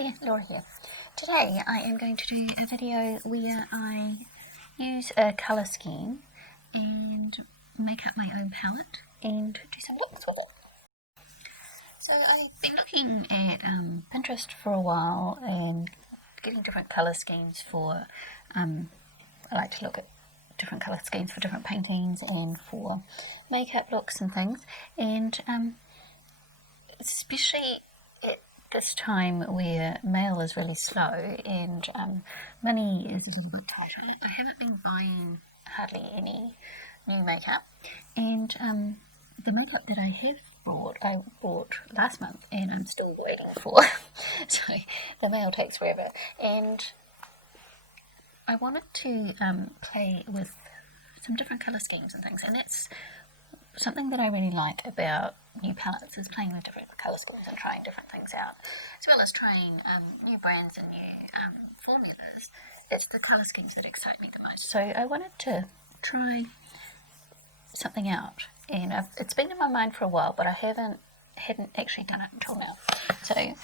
there, Laura here. Today I am going to do a video where I use a colour scheme and make up my own palette and do some looks with it. So I've been looking at Pinterest for a while and getting different colour schemes for, I like to look at different colour schemes for different paintings and for makeup looks and things, and especially at this time where mail is really slow and money is a little bit tighter, I haven't been buying hardly any new makeup, and the makeup that I have bought, I bought last month and I'm still waiting for, so the mail takes forever, and I wanted to play with some different colour schemes and things, and that's something that I really like about new palettes, is playing with different colour schemes and trying different things out, as well as trying new brands and new formulas. It's the colour schemes that excite me the most. So I wanted to try something out, and it's been in my mind for a while, but I hadn't actually done it until now. So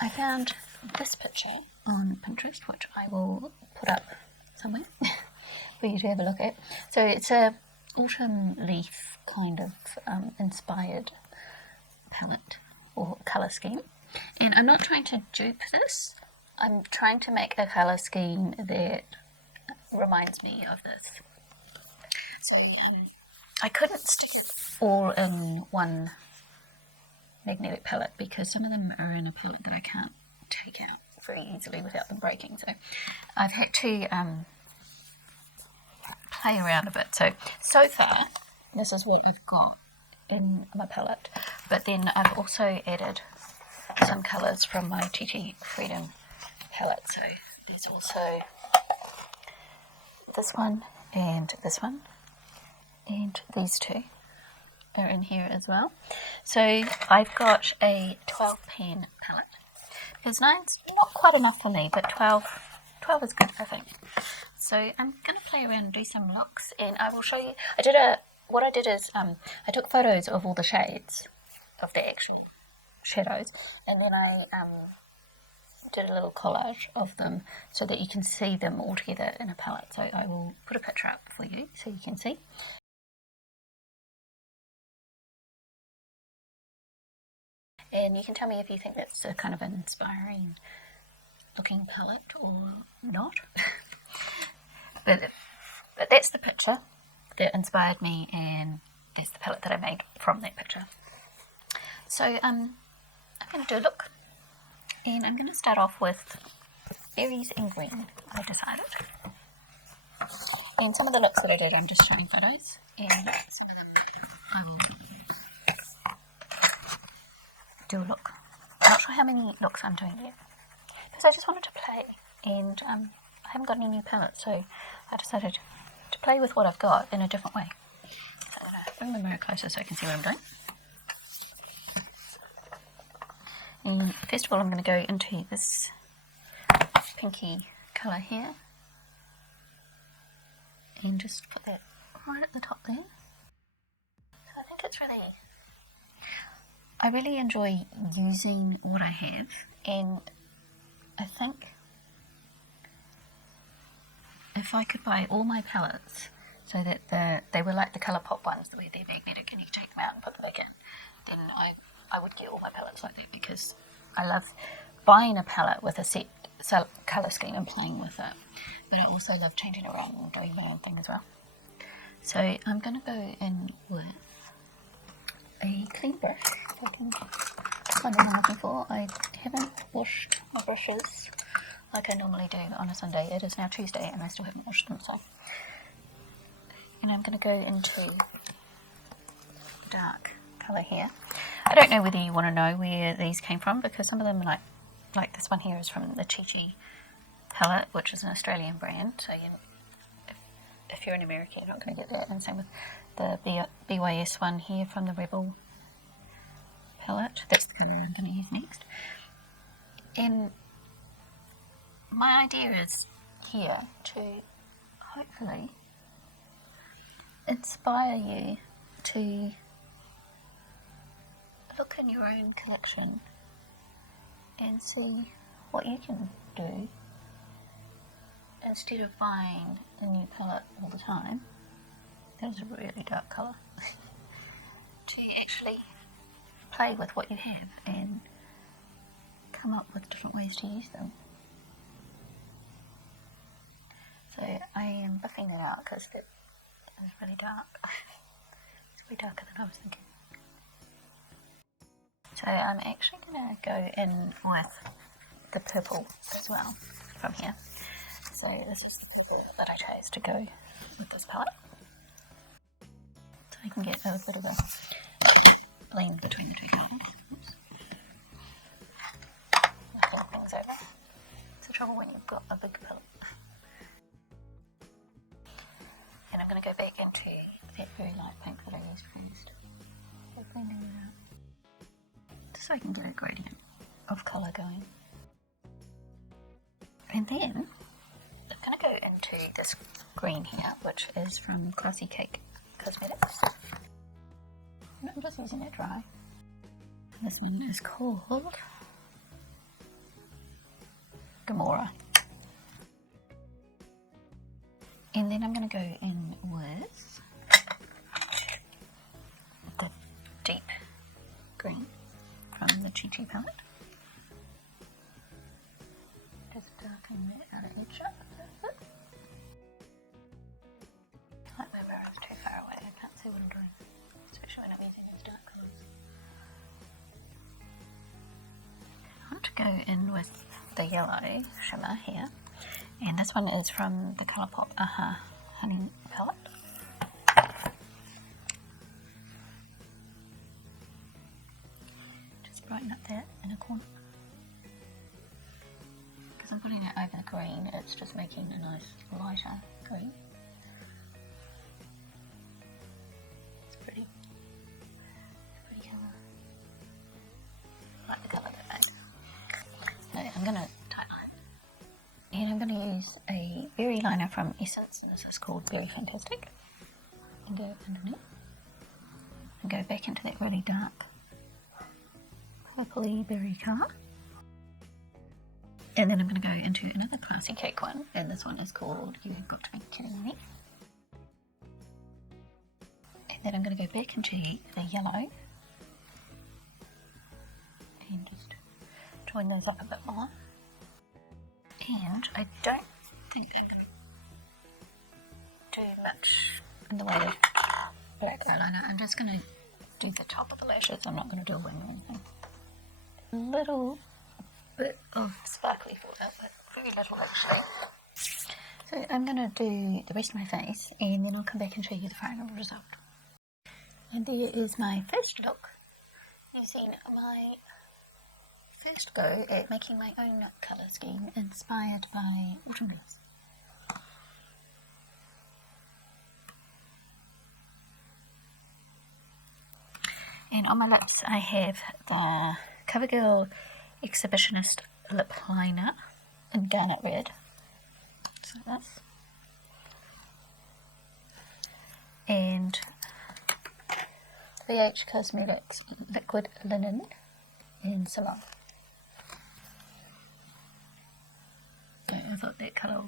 I found this picture on Pinterest, which I will put up somewhere for you to have a look at. So it's a autumn leaf kind of inspired palette or colour scheme, and I'm not trying to dupe this. I'm trying to make a colour scheme that reminds me of this. So I couldn't stick it all in one magnetic palette because some of them are in a palette that I can't take out very easily without them breaking, so I've had to play around a bit. So far this is what I've got in my palette, but then I've also added some colours from my TT Freedom palette. So there's also this one and this one, and these two are in here as well. So I've got a 12 pan palette because 9's not quite enough for me, but 12 is good, I think. So I'm going to play around and do some looks, and I will show you. What I did is I took photos of all the shades of the actual shadows, and then I did a little collage of them so that you can see them all together in a palette. So I will put a picture up for you so you can see. And you can tell me if you think that's a kind of an inspiring looking palette or not. but that's the picture that inspired me, and that's the palette that I made from that picture. So I'm going to do a look, and I'm going to start off with berries and green, I decided. And some of the looks that I did, I'm just showing photos, and some of them do a look. I'm not sure how many looks I'm doing yet, because I just wanted to play, and I haven't got any new palettes, so I decided to play with what I've got in a different way. So I'm going to bring the mirror closer so I can see what I'm doing. And first of all, I'm going to go into this pinky colour here, and just put that right at the top there. So I think it's really, I really enjoy using what I have, and I think if I could buy all my palettes so that they were like the Colourpop ones, where they're magnetic and you take them out and put them back in, then I would get all my palettes like that, because I love buying a palette with a set colour scheme and playing with it, but I also love changing around and doing my own thing as well. So I'm going to go in with a clean brush. I can find what I'm looking for. I haven't washed my brushes like I normally do on a Sunday. It is now Tuesday and I still haven't washed them, so. And I'm going to go into dark colour here. I don't know whether you want to know where these came from, because some of them, like this one here, is from the Chi palette, which is an Australian brand, so if you're in America you're not going to get that, and same with the BYS one here from the Rimmel palette. That's the colour I'm going to use next. And my idea is here to hopefully inspire you to look in your own collection and see what you can do, instead of buying a new palette all the time, that is a really dark colour, to actually play with what you have and come up with different ways to use them. So I am buffing that out because it is really dark. It's way darker than I was thinking. So I'm actually going to go in with the purple as well from here. So this is the purple that I chose to go with this palette. So I can get a bit of a blend between the two colours. Oops. I flip things over. It's the trouble when you've got a big palette. And I'm going to go back into that very light pink that I used first. So blending it out. Just so I can get a gradient of colour going. And then I'm going to go into this green here, which is from Classy Cake Cosmetics. And I'm just using it dry. This one is called Gamora. And then I'm going to go in with the deep green from the Chi Chi palette. Just darken that outer edge up a bit. Like my mirror is too far away, I can't see what I'm doing, especially when I'm using these dark colours. I want to go in with the yellow shimmer here, and this one is from the Colourpop Honey palette. Just brighten up that inner corner. Because I'm putting it over the green, it's just making a nice lighter green. It's pretty. It's a pretty colour. I like the colour that made. So I'm going to tightline. And I'm going to use a berry liner from Essence, and this is called Berry Fantastic. And go underneath. And go back into that really dark purpley berry colour. And then I'm going to go into another Classy Cake one, and this one is called You Have Got to Be Kidding Me. And then I'm going to go back into the yellow and just join those up a bit more. And I don't think I'm going to do much in the way of black eyeliner. I'm just going to do the top of the lashes. I'm not going to do a wing or anything. A little bit of sparkly fallout, but very little actually. So I'm going to do the rest of my face, and then I'll come back and show you the final result. And there is my first look using my first go at making my own colour scheme inspired by Autumn Girls. And on my lips I have the CoverGirl Exhibitionist Lip Liner in Garnet Red, so this, and VH Cosmetics Liquid Linen in Salon. So I thought that colour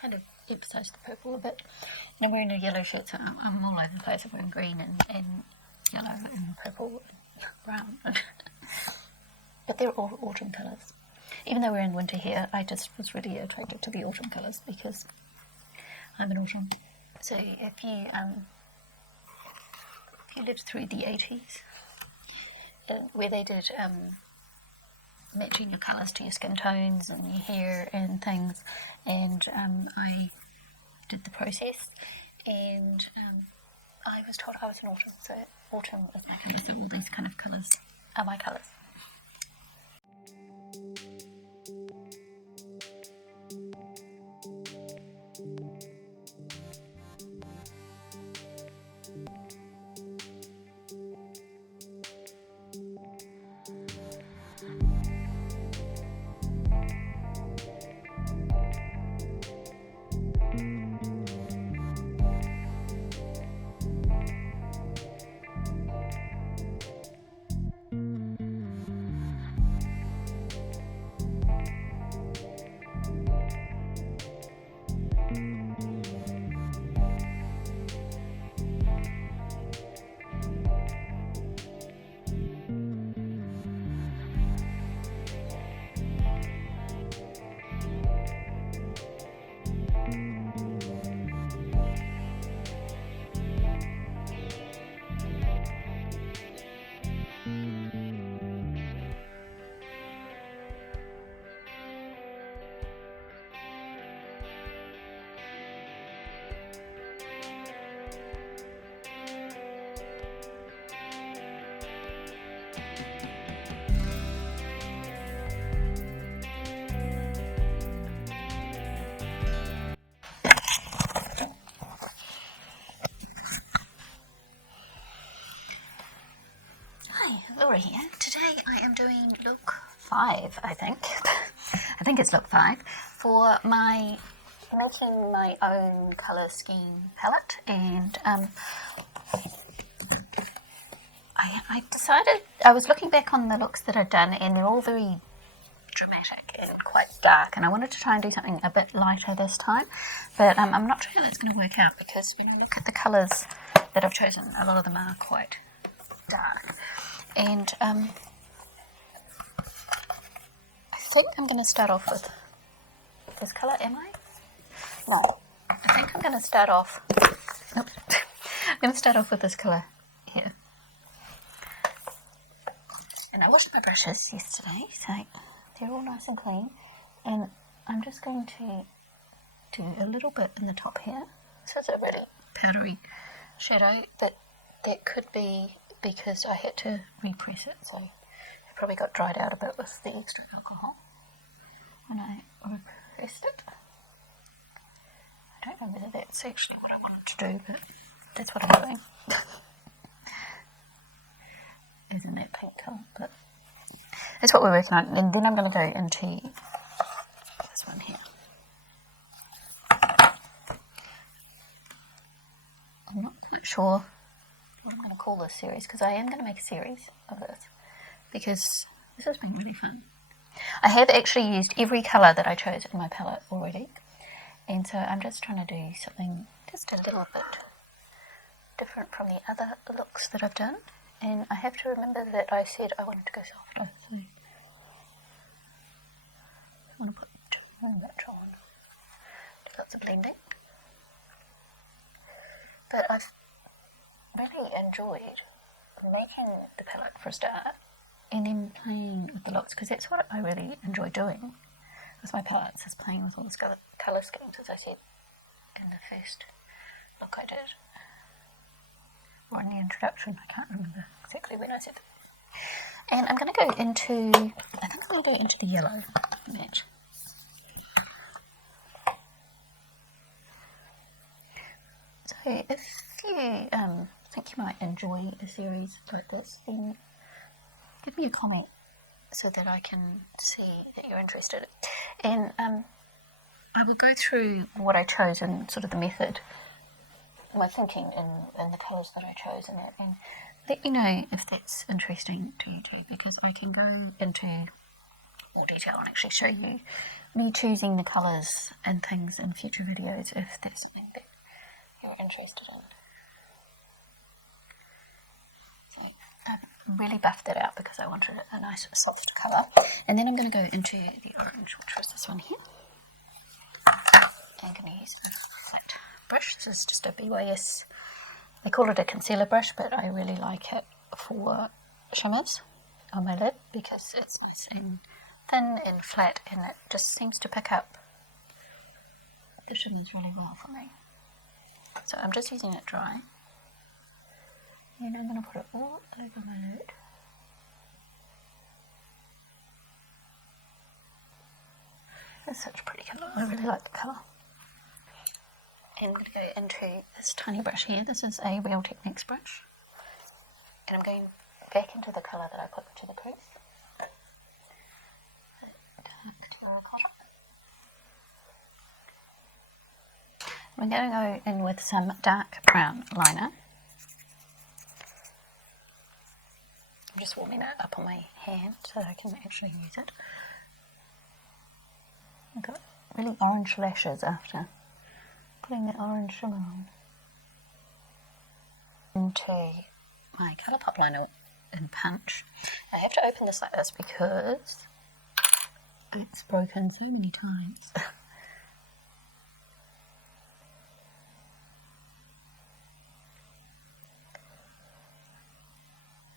kind of emphasised the purple a bit. And I'm wearing a yellow shirt, so I'm all over the place. I'm wearing green and yellow and purple and brown. But they're all autumn colours. Even though we're in winter here, I just was really attracted to the autumn colours because I'm in autumn. So if you lived through the 80s, where they did matching your colours to your skin tones and your hair and things, and I did the process, and I was told I was in autumn, so autumn is my colour, so all these kind of colours are my colours. 5, I think. I think it's look 5 for my making my own colour scheme palette, and I decided, I was looking back on the looks that I've done, and they're all very dramatic and quite dark, and I wanted to try and do something a bit lighter this time, but I'm not sure how that's going to work out, because when I look at the colours that I've chosen, a lot of them are quite dark, and I think I'm going to start off with this colour, am I? No, I think I'm going to start off, oops, I'm going to start off with this colour here. And I washed my brushes yesterday, so they're all nice and clean. And I'm just going to do a little bit in the top here. So it's a really powdery shadow, but that could be because I had to repress it, so it probably got dried out a bit with the extra alcohol when I repressed it. I don't know whether that's actually what I wanted to do, but that's what I'm doing. Isn't that pink colour? But that's what we're working on. And then I'm going to go into this one here. I'm not quite sure what I'm going to call this series, because I am going to make a series of this, because this has been really fun. I have actually used every colour that I chose in my palette already, and so I'm just trying to do something just a little bit different from the other looks that I've done. And I have to remember that I said I wanted to go softer, so I want to put too much on. Do lots of blending. But I've really enjoyed making the palette for a start, and then playing with the looks, because that's what I really enjoy doing with my palettes, is playing with all the colour schemes, as I said in the first look I did. Or in the introduction, I can't remember exactly when I said that. And I'm going to go into, I think I'm going to go into the yellow matte. So if you think you might enjoy a series like this, then give me a comment so that I can see that you're interested. And I will go through what I chose and sort of the method, my thinking in the colours that I chose in it, and let me know if that's interesting to you too, because I can go into more detail and actually show you me choosing the colours and things in future videos if that's something that you're interested in. So I've really buffed it out because I wanted a nice soft colour, and then I'm going to go into the orange, which was this one here. I'm going to use a flat brush. This is just a BYS, they call it a concealer brush, but I really like it for shimmers on my lid because it's nice and thin and flat, and it just seems to pick up the shimmers really well for me. So I'm just using it dry, and I'm going to put it all over my lid. It's such a pretty colour, I really like the colour. And I'm going to go into this tiny brush here. This is a Real Techniques brush. And I'm going back into the colour that I put to the crease. Dark terracotta. I'm going to go in with some dark brown liner. I'm just warming it up on my hand so I can actually use it. I've got really orange lashes after putting the orange shimmer on. Into my Colourpop liner in Punch. I have to open this like this because it's broken so many times.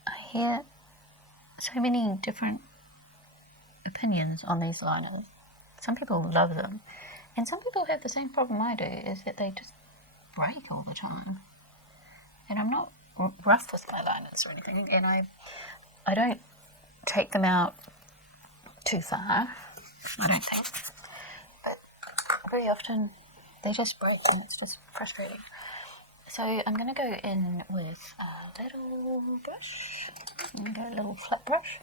I hear so many different opinions on these liners. Some people love them, and some people have the same problem I do, is that they just break all the time. And I'm not rough with my liners or anything, and I don't take them out too far, I don't think. But very often they just break, and it's just frustrating. So I'm going to go in with a little brush. I'm going to go a little flat brush.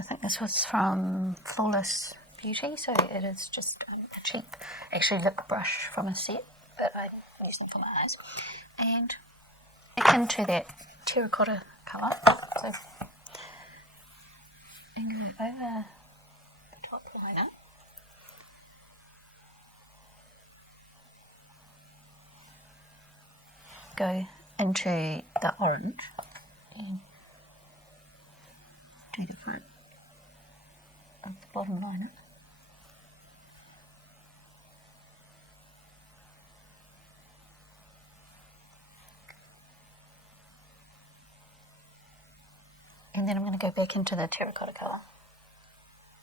I think this was from Flawless Beauty, so it is just a cheap, actually, lip brush from a set that I'm using for my eyes. And akin to that terracotta colour, so I'm going over the top liner. Go into the orange and do the front of the bottom liner. And then I'm going to go back into the terracotta colour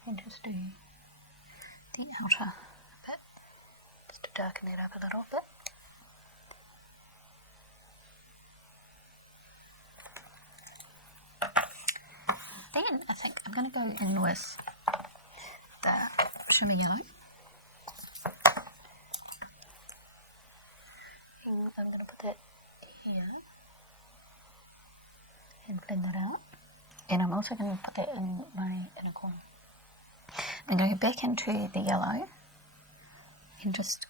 and just do the outer bit, just to darken that up a little bit. Then I think I'm going to go in with the shimmer yellow. And I'm going to put that here and blend that out. And I'm also going to put that in my inner corner. I'm going to go back into the yellow and just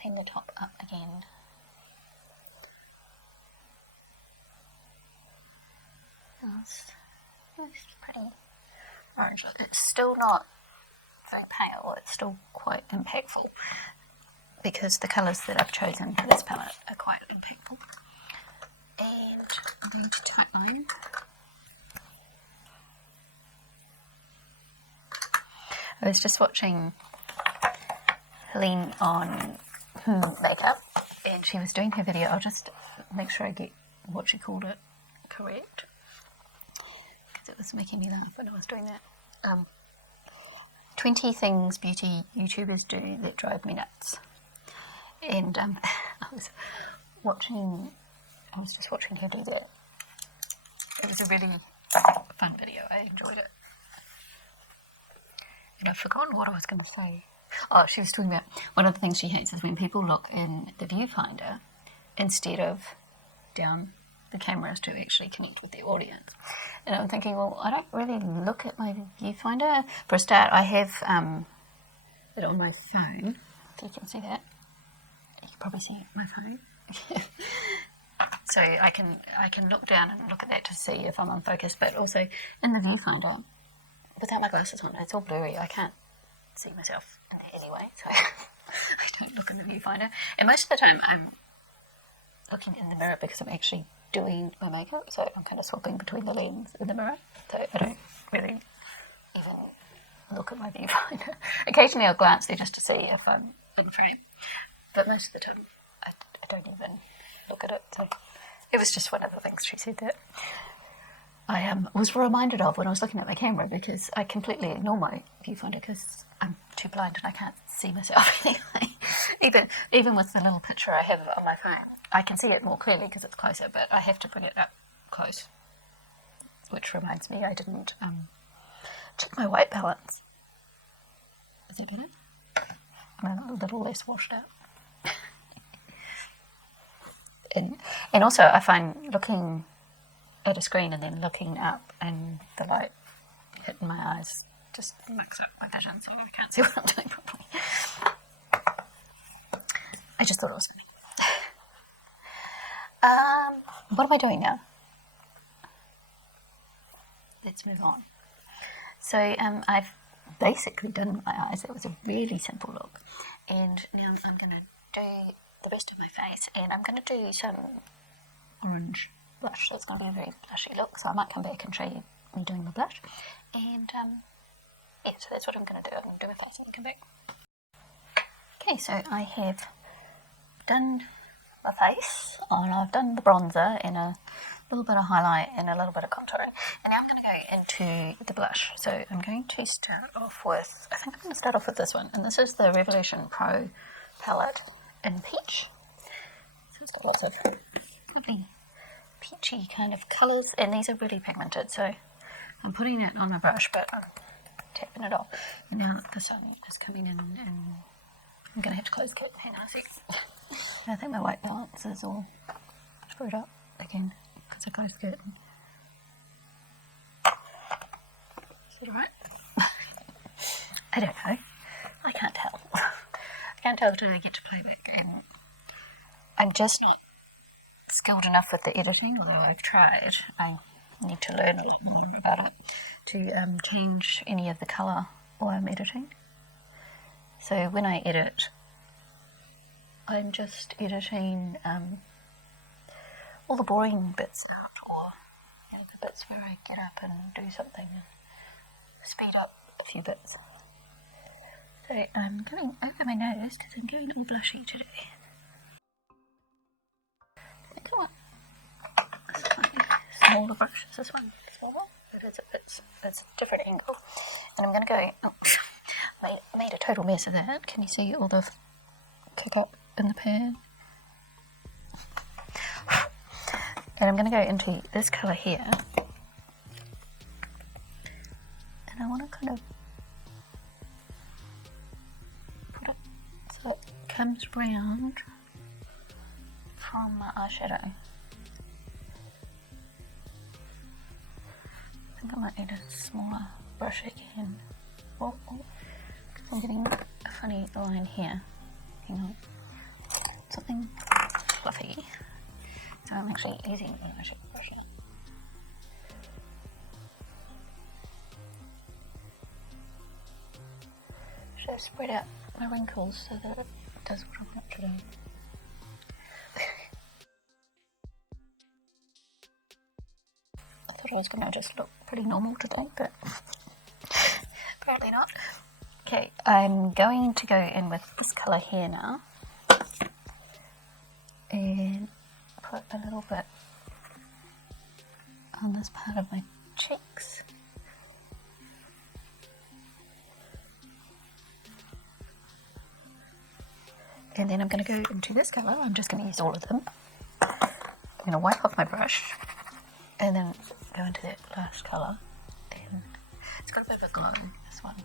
clean the top up again. It's pretty orange. It's still not very pale, it's still quite impactful because the colours that I've chosen for this palette are quite impactful. And I'm going to tightline. I was just watching Helene on makeup and she was doing her video. I'll just make sure I get what she called it correct, because it was making me laugh when I was doing that. 20 things beauty YouTubers do that drive me nuts. And I was just watching her do that. It was a really fun video. I enjoyed it. And I've forgotten what I was going to say. Oh, she was talking about one of the things she hates is when people look in the viewfinder instead of down the cameras to actually connect with the audience. And I'm thinking, well, I don't really look at my viewfinder. For a start, I have it on my phone. If you can see that. You can probably see my phone. So I can look down and look at that to see if I'm on focus, but also in the viewfinder, without my glasses on, it's all blurry. I can't see myself in there anyway, so I don't look in the viewfinder. And most of the time I'm looking in the mirror because I'm actually doing my makeup, so I'm kind of swapping between the lens and the mirror, so I don't really even look at my viewfinder. Occasionally I'll glance there just to see if I'm in frame, but most of the time I don't even look at it. So it was just one of the things she said that I was reminded of when I was looking at my camera, because I completely ignore my viewfinder because I'm too blind and I can't see myself anyway. Even with the little picture I have on my phone, I can see it more clearly because it's closer, but I have to bring it up close. Which reminds me, I didn't check my white balance. Is that better? I'm a little less washed out. And also I find looking at a screen and then looking up and the light hitting my eyes just mix up my vision, so I can't see what I'm doing properly. I just thought it was funny. What am I doing now? Let's move on. So I've basically done my eyes. It was a really simple look, and now I'm going to do the rest of my face, and I'm going to do some orange blush. So it's going to be a very blushy look, so I might come back and show you me doing the blush. And yeah, so that's what I'm going to do. I'm going to do my face and come back. Okay, so I have done my face, and I've done the bronzer and a little bit of highlight and a little bit of contouring, and now I'm going to go into the blush. So I'm going to start off with, I think I'm going to start off with this one, and this is the Revolution Pro palette in peach. So it's got lots of lovely peachy kind of colours, and these are really pigmented, so I'm putting it on my brush, but I'm tapping it off. And now the sun is coming in, and I'm going to have to close the curtain. Hang on a sec. I think my white balance is all screwed up again because I closed the curtain. I don't know. I can't tell. I can't tell until I get to playback, and I'm just not skilled enough with the editing, although I've tried. I need to learn a lot more about it to change any of the colour while I'm editing. So when I edit, I'm just editing all the boring bits out, or the bits where I get up and do something and speed up a few bits. So I'm going over my nose because I'm going all blushy today. I think I want a slightly smaller brush. Is this one smaller? It's a different angle. And I'm going to go, oh, made a total mess of that. Can you see all the kick up in the pan? And I'm going to go into this colour here. And I want to kind of put it so it comes round from my eyeshadow. I think I might need a smaller brush again. Oh, I'm getting a funny line here. Hang on. Something fluffy. So I'm actually using the eyeshadow brush now. Should I spread out my wrinkles so that it does what I want it to do? I thought I was going to just look pretty normal today, but apparently not. Okay, I'm going to go in with this colour here now and put a little bit on this part of my cheeks. And then I'm going to go into this colour. I'm just going to use all of them. I'm going to wipe off my brush and then go into that last colour. And it's got a bit of a glow, this one.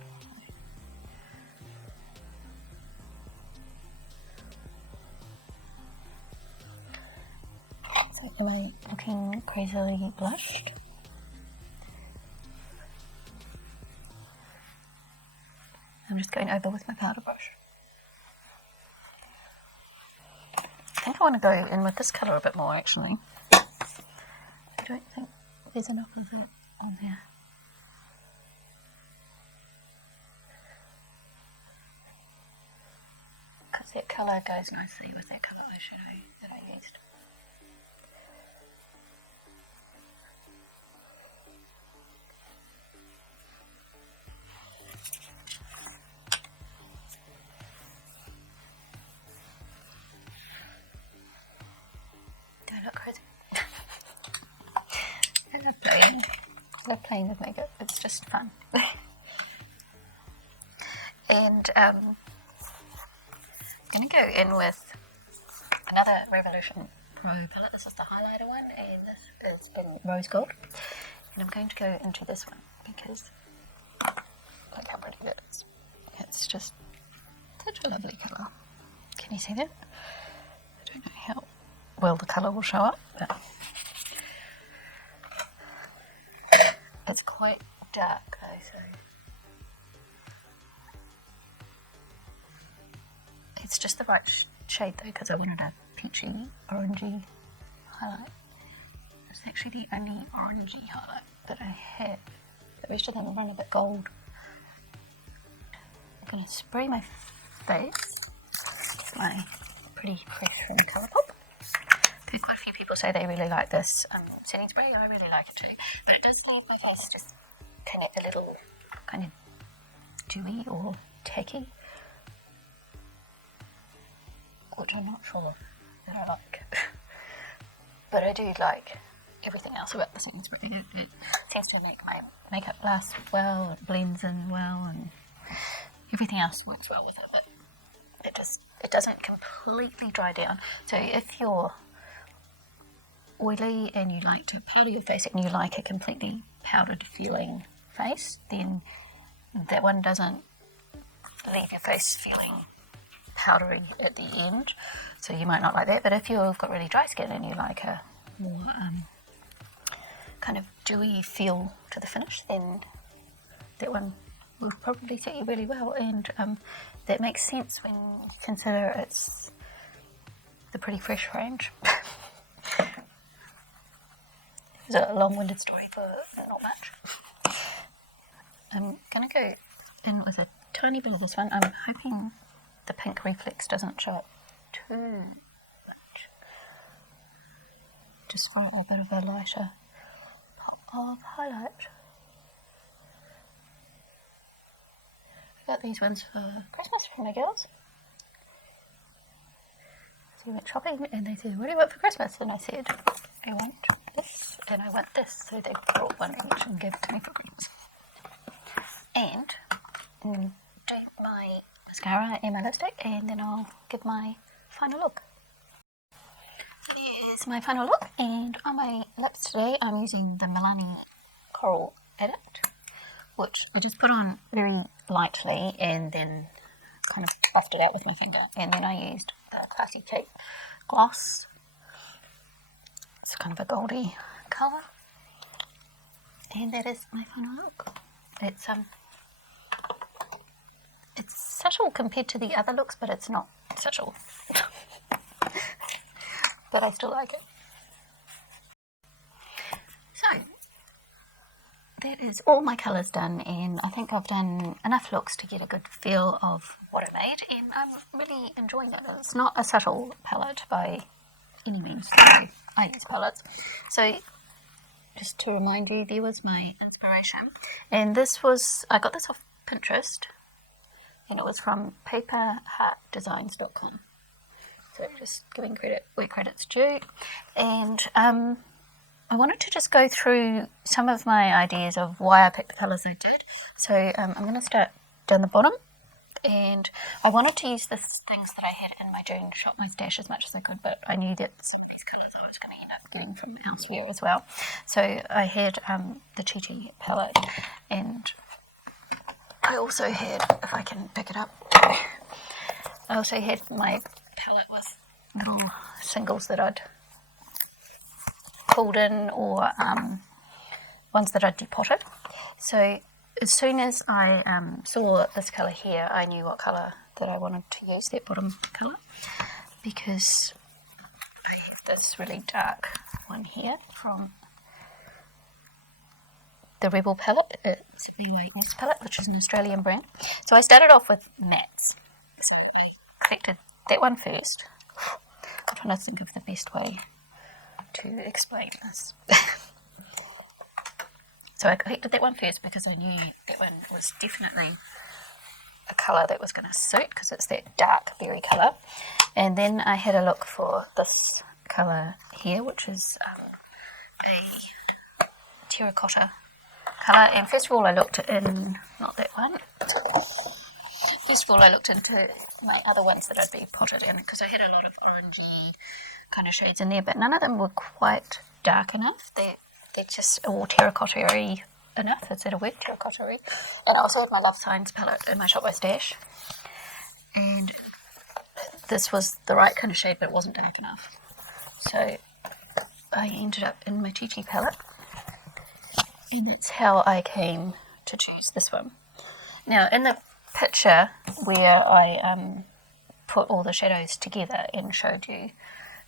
So am I looking crazily blushed? I'm just going over with my powder brush. I think I want to go in with this colour a bit more actually. I don't think there's enough of that on there. Because that colour goes nicely with that colour eyeshadow that I used. Do I look crazy? I love playing with makeup. It's just fun. And I'm going to go in with another Revolution Pro palette. This is the highlighter one, and this is in rose gold. And I'm going to go into this one because look how pretty it is. It's just such a lovely colour. Can you see that? I don't know how well the colour will show up, but it's quite dark though, so it's just the right shade though, because I wanted a peachy, orangey highlight. It's actually the only orangey highlight that I have. The rest of them are running a bit gold. I'm going to spray my face with my Pretty Fresh from Colourpop. Quite a few people say they really like this setting spray. I really like it too, but it does leave my face just kind of a little kind of dewy or tacky, which I'm not sure that I like. But I do like everything else about the setting spray. It seems to make my makeup last well, it blends in well, and everything else works well with it, but it doesn't completely dry down. So if you're oily and you like to powder your face and you like a completely powdered feeling face, then that one doesn't leave your face feeling powdery at the end, so you might not like that. But if you've got really dry skin and you like a more kind of dewy feel to the finish, then that one will probably suit you really well, and that makes sense when you consider it's the Pretty Fresh range. It's a long-winded story for not much. I'm going to go in with a tiny bit of this one. I'm hoping the pink reflex doesn't show up too much. Just for a bit of a lighter pop of highlight. I got these ones for Christmas from my girls. So we went shopping and they said, what do you want for Christmas? And I said, I want this and I want this. So they brought one each and gave it to me for Christmas. And do my mascara and my lipstick, and then I'll give my final look. So there's my final look, and on my lips today I'm using the Milani Coral Edit, which I just put on very lightly and then kind of buffed it out with my finger. And then I used the Classy Cheap gloss. It's kind of a goldy colour, and that is my final look. It's subtle compared to the other looks, but it's not subtle. But I still like it. So that is all my colours done, and I think I've done enough looks to get a good feel of what I made, and I'm really enjoying it. It's not a subtle palette by any means. So I use palettes. So just to remind you, there was my inspiration, and I got this off Pinterest, and it was from paperheartdesigns.com. So just giving credit where credit's due. And I wanted to just go through some of my ideas of why I picked the colours I did. So I'm going to start down the bottom, and I wanted to use the things that I had in my June shop my stash as much as I could, but I knew that some of these colours I was going to end up getting from elsewhere as well. So I had the Chi palette, and I also had, if I can pick it up, I also had my palette with little singles that I'd pulled in, or ones that I'd depotted. So as soon as I saw this colour here, I knew what colour that I wanted to use, that bottom colour, because I have this really dark one here from the Rimmel palette. It's the Matte palette, which is an Australian brand. So I started off with mattes. So I collected that one first. I'm trying to think of the best way to explain this. So I collected that one first because I knew that one was definitely a colour that was going to suit, because it's that dark berry colour. And then I had a look for this colour here, which is a terracotta colour. And first of all I looked in, not that one, first of all I looked into my other ones that I'd be potted in, because I had a lot of orangey kind of shades in there, but none of them were quite dark enough. They're just all terracotta-y enough. Is that a word? Terracotta-y. And I also had my Love Signs palette in my Shop by Stash, and this was the right kind of shade, but it wasn't dark enough. So I ended up in my Chi palette, and that's how I came to choose this one. Now, in the picture where I put all the shadows together and showed you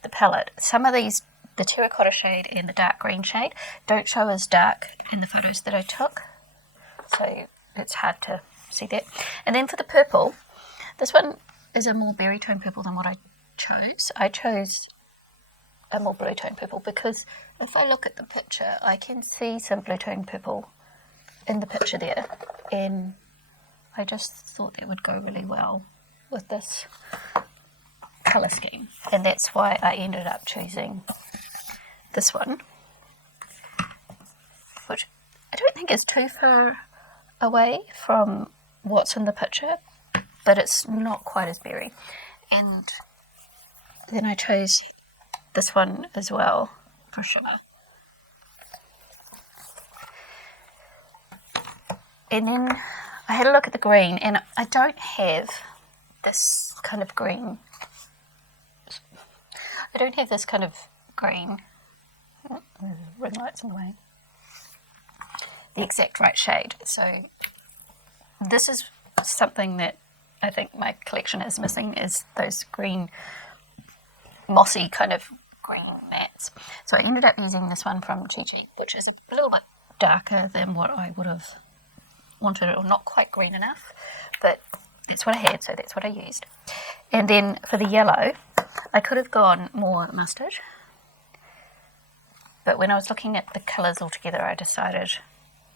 the palette, some of these, the terracotta shade and the dark green shade, don't show as dark in the photos that I took, so it's hard to see that. And then for the purple, this one is a more berry tone purple than what I chose. I chose a more blue tone purple because if I look at the picture, I can see some blue tone purple in the picture there, and I just thought that would go really well with this colour scheme, and that's why I ended up choosing this one, which I don't think is too far away from what's in the picture, but it's not quite as berry. And then I chose this one as well for shimmer. And then I had a look at the green, and I don't have this kind of green. I don't have this kind of green. Oh, ring light's in the way. The exact right shade. So this is something that I think my collection is missing, is those green, mossy kind of green mattes. So I ended up using this one from Chi Chi, which is a little bit darker than what I would have wanted, or not quite green enough, but that's what I had, so that's what I used. And then for the yellow, I could have gone more mustard, but when I was looking at the colours altogether, I decided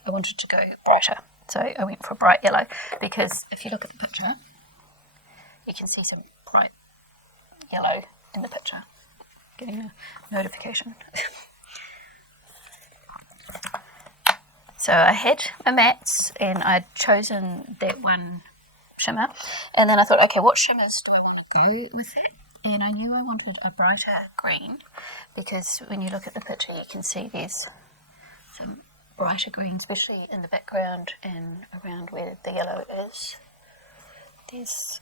I wanted to go brighter. So I went for a bright yellow, because if you look at the picture, you can see some bright yellow in the picture. Getting a notification. So I had my mattes, and I'd chosen that one shimmer, and then I thought, okay, what shimmers do I want to go with that? And I knew I wanted a brighter green, because when you look at the picture you can see there's some brighter green, especially in the background and around where the yellow is. There's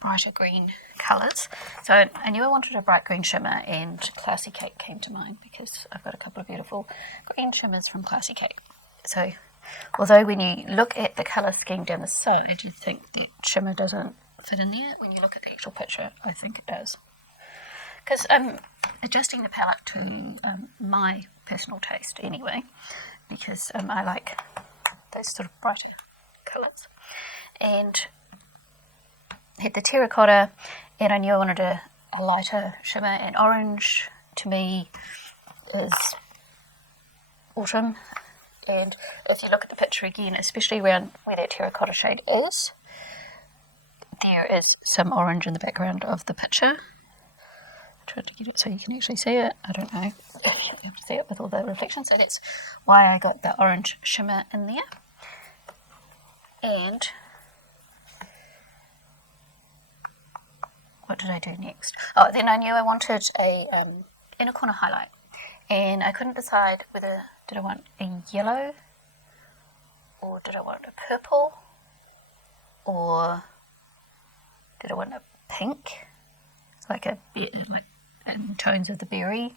brighter green colours. So I knew I wanted a bright green shimmer, and Classy Cake came to mind because I've got a couple of beautiful green shimmers from Classy Cake. So although when you look at the colour scheme down the side you think that shimmer doesn't fit in there, when you look at the actual picture I think it does. Because I'm adjusting the palette to my personal taste anyway, because I like those sort of brighter colours. And had the terracotta, and I knew I wanted a lighter shimmer, and orange to me is autumn. And if you look at the picture again, especially around where that terracotta shade is, there is some orange in the background of the picture. I tried to get it so you can actually see it. I don't know if you'll be able to see it with all the reflection, so that's why I got the orange shimmer in there. And what did I do next? Oh, then I knew I wanted a inner corner highlight, and I couldn't decide whether did I want a yellow, or did I want a purple, or did I want a pink, like in tones of the berry,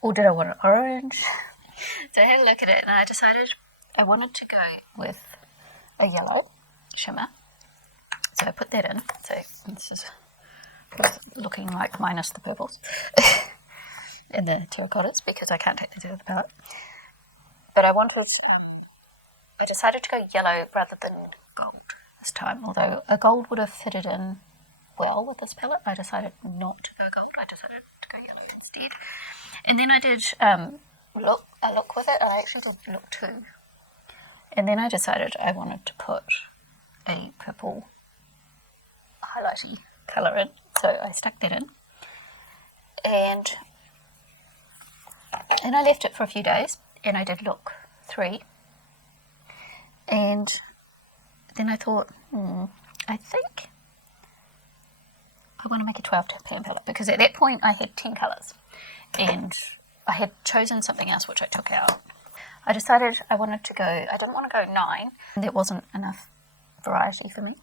or did I want an orange? So I had a look at it, and I decided I wanted to go with a yellow shimmer. So I put that in. So this is looking like minus the purples and the terracottas, because I can't take these out of the palette. But I decided to go yellow rather than gold this time, although a gold would have fitted in well with this palette. I decided not to go gold. I decided to go yellow instead. And then I did a look with it. I actually did look 2. And then I decided I wanted to put a purple highlighty colour in. So I stuck that in. And I left it for a few days, and I did look 3. And then I thought, I think I want to make a 12 pan palette, because at that point I had 10 colours and I had chosen something else which I took out. I decided I didn't want to go 9, there wasn't enough variety for me,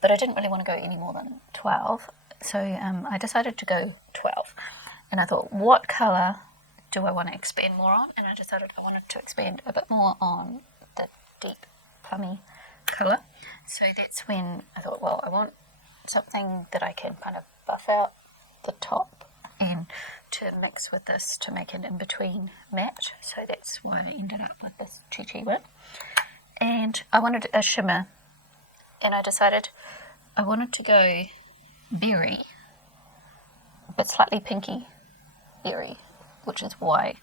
but I didn't really want to go any more than 12, so I decided to go 12. And I thought, what colour do I want to expand more on? And I decided I wanted to expand a bit more on the deep plummy colour. So that's when I thought, well, I want something that I can kind of buff out the top and to mix with this to make an in-between matte. So that's why I ended up with this Chi Chi one. And I wanted a shimmer, and I decided I wanted to go berry, but slightly pinky berry, which is why,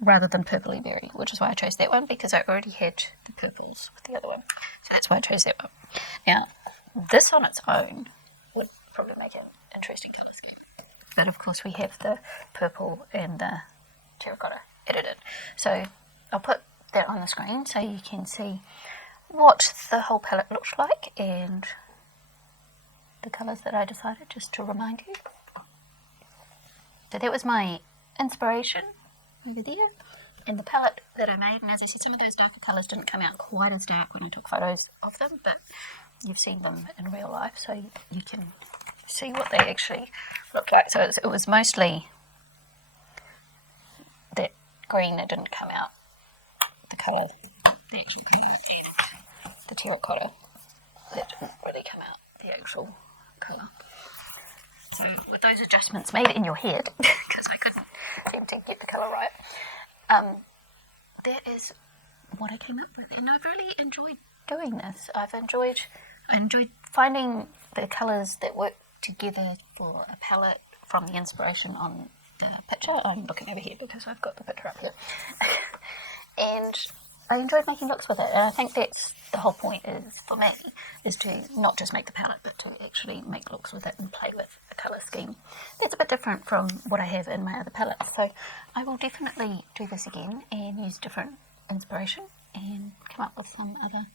rather than purpley berry, which is why I chose that one, because I already had the purples with the other one. So that's why I chose that one. Now, this on its own would probably make an interesting colour scheme. But of course we have the purple and the terracotta edited. So I'll put that on the screen so you can see what the whole palette looks like and the colours that I decided, just to remind you. So that was my inspiration over there, and the palette that I made. And as I said, some of those darker colours didn't come out quite as dark when I took photos of them, but you've seen them in real life, so you can see what they actually look like. So it was mostly that green that didn't come out, the colour, the actual colour. the terracotta, that didn't really come out the actual colour. So with those adjustments made in your head, because I couldn't seem to get the colour right, that is what I came up with, and I've really enjoyed doing this. I enjoyed finding the colours that work together for a palette from the inspiration on the picture. I'm looking over here because I've got the picture up here. And I enjoyed making looks with it, and I think that's the whole point is, for me, is to not just make the palette, but to actually make looks with it and play with the colour scheme. That's a bit different from what I have in my other palettes, so I will definitely do this again and use different inspiration and come up with some other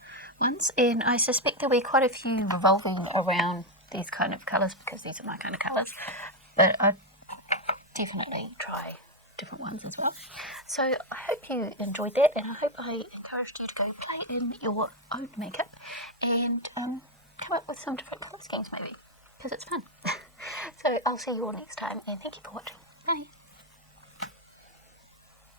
ones. And I suspect there'll be quite a few revolving around these kind of colours, because these are my kind of colours, but I'd definitely try different ones as well. So I hope you enjoyed that, and I hope I encouraged you to go play in your own makeup and come up with some different colour schemes maybe, because it's fun. So I'll see you all next time, and thank you for watching. Bye.